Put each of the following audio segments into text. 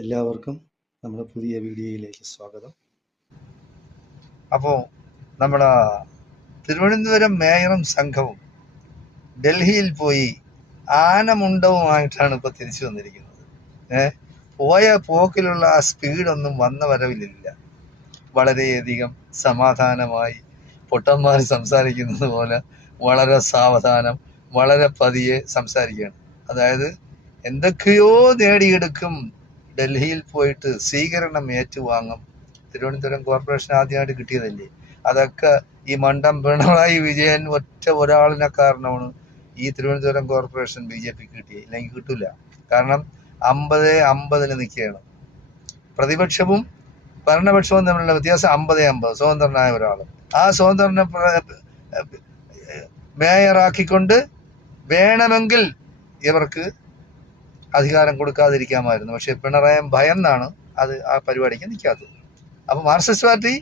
എല്ലാവർക്കും നമ്മുടെ പുതിയ വീഡിയോയിലേക്ക് സ്വാഗതം. അപ്പോൾ നമ്മുടെ തിരുവനന്തപുരം മേയറും സംഘവും ഡൽഹിയിൽ പോയി ആനമുണ്ടവുമായിട്ടാണ് ഇപ്പോൾ തിരിച്ചു വന്നിരിക്കുന്നത്. പോയ പോക്കിലുള്ള ആ സ്പീഡൊന്നും വന്ന വരവിലില്ല. വളരെയധികം സമാധാനമായി പൊട്ടന്മാർ സംസാരിക്കുന്നത് പോലെ വളരെ സാവധാനം, വളരെ പതിയെ സംസാരിക്കുകയാണ്. അതായത് എന്തൊക്കെയോ നേടിയെടുക്കും, ഡൽഹിയിൽ പോയിട്ട് സ്വീകരണം ഏറ്റുവാങ്ങും. തിരുവനന്തപുരം കോർപ്പറേഷൻ ആദ്യമായിട്ട് കിട്ടിയതല്ലേ, അതൊക്കെ ഈ മണ്ടം പിണറായി വിജയൻ ഒരാളിനെ കാരണമാണ് ഈ തിരുവനന്തപുരം കോർപ്പറേഷൻ BJP കിട്ടിയത്. ഇല്ലെങ്കിൽ കിട്ടില്ല. കാരണം 50-50 നിൽക്കുകയാണ്. പ്രതിപക്ഷവും ഭരണപക്ഷവും തമ്മിലുള്ള വ്യത്യാസം 50-50. സ്വതന്ത്രനായ ഒരാൾ ആ സ്വതന്ത്രനെ മേയറാക്കിക്കൊണ്ട് വേണമെങ്കിൽ ഇവർക്ക് അധികാരം കൊടുക്കാതിരിക്കാമായിരുന്നു. പക്ഷെ പിണറായി ഭയന്നാണ് അത് ആ പരിപാടിക്ക് നിൽക്കാത്തത്. അപ്പൊ മാർക്സിസ്റ്റ് പാർട്ടി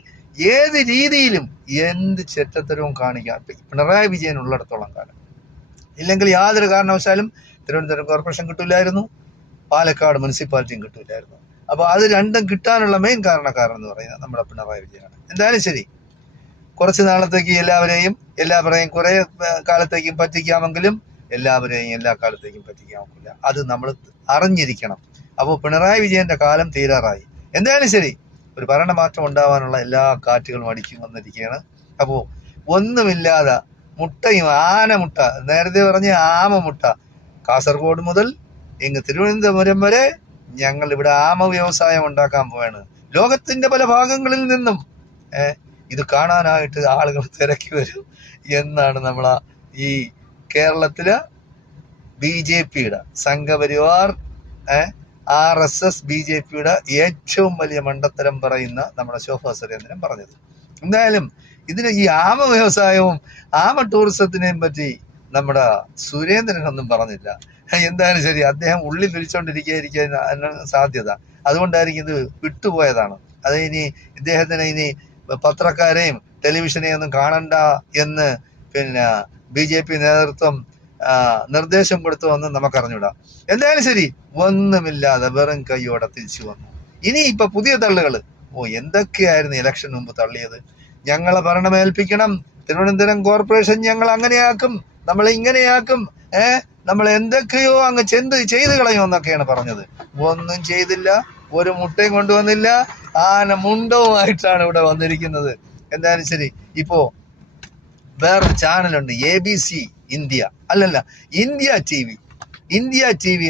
ഏത് രീതിയിലും എന്ത് ചെറ്റത്തരവും കാണിക്കാം പിണറായി വിജയൻ ഉള്ളിടത്തോളം കാലം. ഇല്ലെങ്കിൽ യാതൊരു കാരണവശാലും തിരുവനന്തപുരം കോർപ്പറേഷൻ കിട്ടില്ലായിരുന്നു, പാലക്കാട് മുനിസിപ്പാലിറ്റിയും കിട്ടില്ലായിരുന്നു. അപ്പൊ അത് രണ്ടും കിട്ടാനുള്ള മെയിൻ കാരണക്കാരൻ എന്ന് പറയുന്നത് നമ്മുടെ പിണറായി വിജയനാണ്. എന്തായാലും ശരി, കുറച്ച് നാളത്തേക്ക് എല്ലാവരെയും കുറെ കാലത്തേക്കും പറ്റിക്കാമെങ്കിലും എല്ലാവരെയും എല്ലാ കാലത്തേക്കും പറ്റിക്കാൻ ഒക്കില്ല. അത് നമ്മൾ അറിഞ്ഞിരിക്കണം. അപ്പോൾ പിണറായി വിജയന്റെ കാലം തീരാറായി. എന്തായാലും ശരി, ഒരു ഭരണമാറ്റം ഉണ്ടാവാനുള്ള എല്ലാ കാറ്റുകളും അടിച്ചു വന്നിരിക്കുകയാണ്. അപ്പോൾ ഒന്നുമില്ലാതെ മുട്ടയും ആനമുട്ട, നേരത്തെ പറഞ്ഞ ആമമുട്ട, കാസർഗോഡ് മുതൽ ഇങ്ങ് തിരുവനന്തപുരം വരെ ഞങ്ങൾ ഇവിടെ ആമ വ്യവസായം ഉണ്ടാക്കാൻ പോവാണ്. ലോകത്തിന്റെ പല ഭാഗങ്ങളിൽ നിന്നും ഇത് കാണാനായിട്ട് ആളുകൾ തിരക്കി വരും എന്നാണ് നമ്മളെ ഈ കേരളത്തിലെ BJPയുടെ സംഘപരിവാർ RSS BJPയുടെ ഏറ്റവും വലിയ മണ്ടത്തരം പറയുന്ന നമ്മുടെ ശോഭാ സുരേന്ദ്രൻ പറഞ്ഞത്. എന്തായാലും ഇതിന് ഈ ആമ വ്യവസായവും ആമ ടൂറിസത്തിനെയും പറ്റി നമ്മുടെ സുരേന്ദ്രനൊന്നും പറഞ്ഞില്ല. എന്തായാലും ശരി, അദ്ദേഹം ഉള്ളിൽ വിളിച്ചുകൊണ്ടിരിക്കാൻ സാധ്യത, അതുകൊണ്ടായിരിക്കും ഇത് വിട്ടുപോയതാണ്. അത് ഇദ്ദേഹത്തിന് ഇനി പത്രക്കാരെയും ടെലിവിഷനെയും ഒന്നും കാണണ്ട എന്ന് BJP നേതൃത്വം നിർദ്ദേശം കൊടുത്തു എന്ന് നമുക്കറിഞ്ഞൂടാ. എന്തായാലും ശരി, ഒന്നുമില്ലാതെ വെറും കൈയോടെ തിരിച്ചു വന്നു. ഇനി ഇപ്പൊ പുതിയ തള്ളുകള്, എന്തൊക്കെയായിരുന്നു ഇലക്ഷൻ മുമ്പ് തള്ളിയത്? ഞങ്ങളെ ഭരണമേൽപ്പിക്കണം, തിരുവനന്തപുരം കോർപ്പറേഷൻ ഞങ്ങൾ അങ്ങനെയാക്കും, നമ്മളെ ഇങ്ങനെയാക്കും, നമ്മൾ എന്തൊക്കെയോ അങ്ങ് ചെയ്ത് കളയുമെന്നൊക്കെയാണ് പറഞ്ഞത്. ഒന്നും ചെയ്തില്ല, ഒരു മുട്ടയും കൊണ്ടുവന്നില്ല, ആന മുണ്ടവുമായിട്ടാണ് ഇവിടെ വന്നിരിക്കുന്നത്. എന്തായാലും ശരി, ഇപ്പോ വേറൊരു ചാനലുണ്ട്, ABC ഇന്ത്യ, ഇന്ത്യ TV